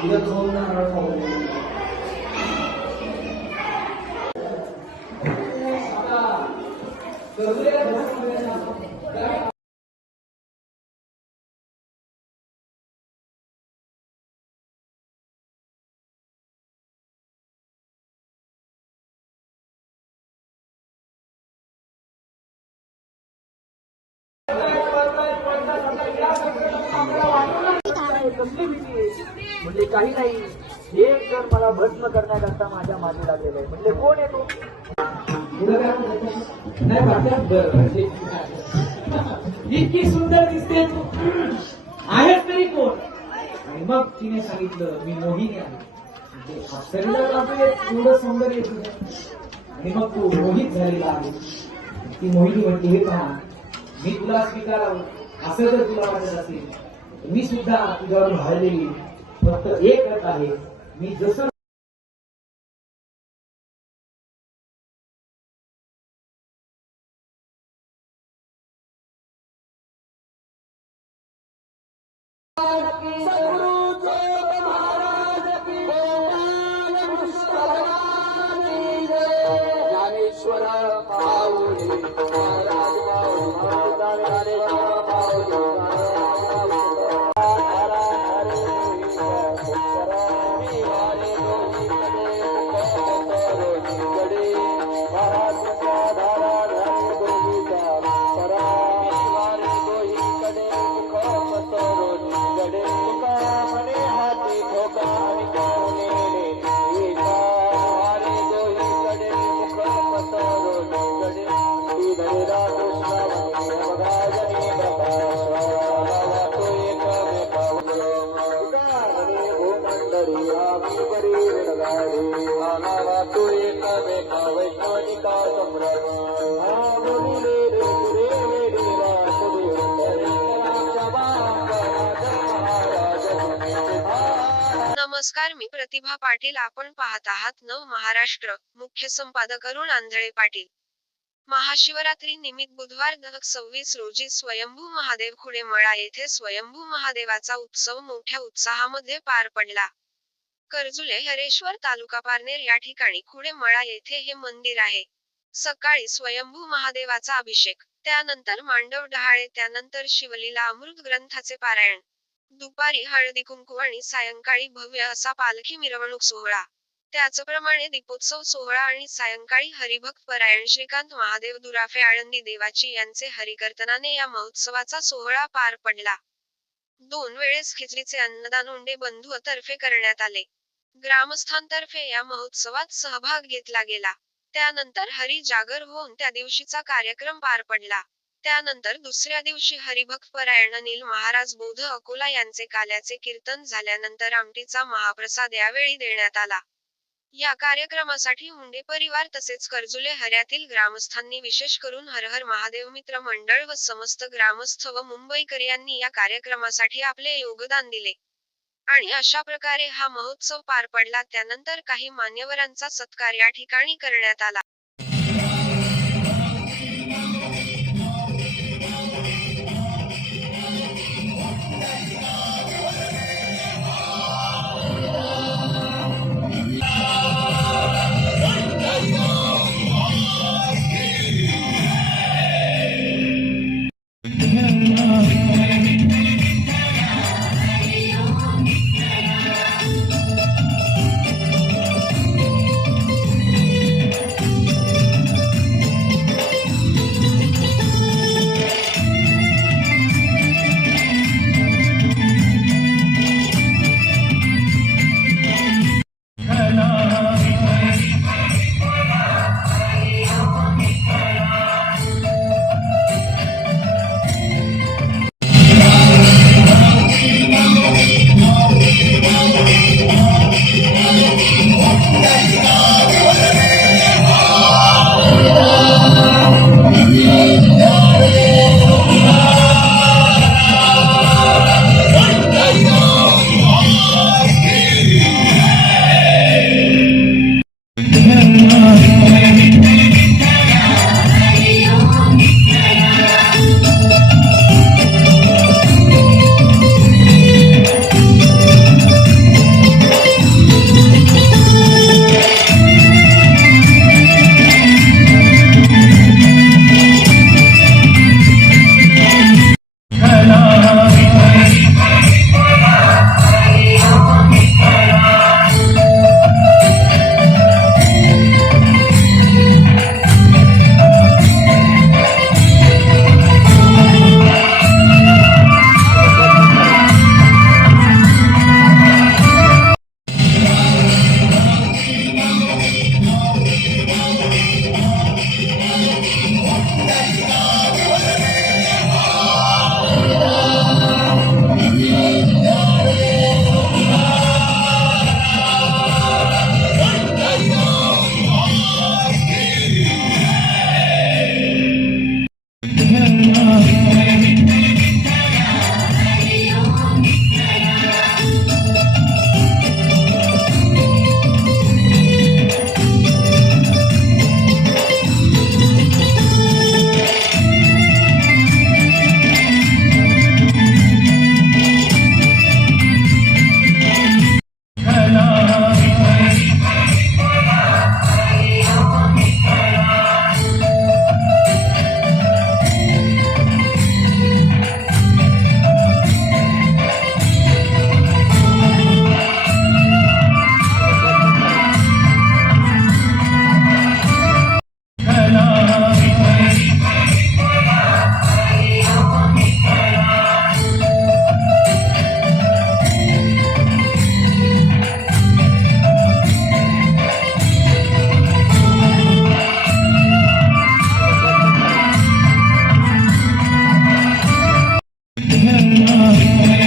You're cold and I'm cold. Thank you. कसली भीती म्हणजे काही नाही. हे जर मला भस्म करण्याकरता माझ्या मागे लागलेलं आहे. म्हणजे कोण येतो नाही म्हणजे- इतकी सुंदर दिसते तू. आहेस तरी कोण? आणि मग तिने सांगितलं मी मोहिनी आहे. म्हणजे एवढं सौंदर्य आहे आणि मग तू मोहित झालेला आहे. ती मोहिनी म्हटली हे पहा मी तुला स्वीकारावं. असं जर तुला वाटत असेल मी सुद्धा तुझ्यावर भाळलेली फक्त एकच आहे. मी जसं नमस्कार मी प्रतिभा पाटील. आपण पाहत आहात नव महाराष्ट्र. मुख्य संपादक अरुण आंधळे पाटील. महाशिवरात्री निमित्त बुधवार दहक सव्वीस रोजी स्वयंभू महादेव खुडेमळा येथे स्वयंभू महादेवाचा उत्सव मोठ्या उत्साहामध्ये पार पडला. कर्जुले हरेश्वर तालुका पारनेर या ठिकाणी खुडेमळा येथे हे मंदिर आहे. सकाळी स्वयंभू महादेवाचा अभिषेक त्यानंतर मांडव डहाळे त्यानंतर शिवलीला अमृत ग्रंथाचे पारायण दुपारी हळदी कुंकू आणि सायंकाळी भव्य असा पालखी मिरवणूक सोहळा. त्याचप्रमाणे दीपोत्सव सोहळा आणि सायंकाळी हरिभक्त परायण श्रीकांत महादेव दुराफे आळंदी देवाची यांचे हरिकर्तनाने या महोत्सवाचा सोहळा पार पडला. दोन वेळेस खिचडीचे अन्नदान उंडे बंधू तर्फे करण्यात आले. ग्रामस्थांतर्फे या महोत्सवात सहभाग घेतला गेला. त्यानंतर हरी जागर होऊन त्या दिवशीचा कार्यक्रम पार पडला. त्यानंतर दुसऱ्या दिवशी हरिभक्त परायण अनिल महाराज बोध अकोला यांचे काल्याचे कीर्तन झाल्यानंतर आमटीचा महाप्रसाद यावेळी देण्यात आला. या कार्यक्रमासाठी हुंडे परिवार तसेच कर्जुले हऱ्यातील ग्रामस्थांनी विशेष करून हरहर महादेव मित्र मंडळ व समस्त ग्रामस्थ व मुंबईकर यांनी या कार्यक्रमासाठी आपले योगदान दिले. आणि अशा प्रकारे हा महोत्सव पार पडला. त्यानंतर काही मान्यवरांचा सत्कार या ठिकाणी करण्यात आला. है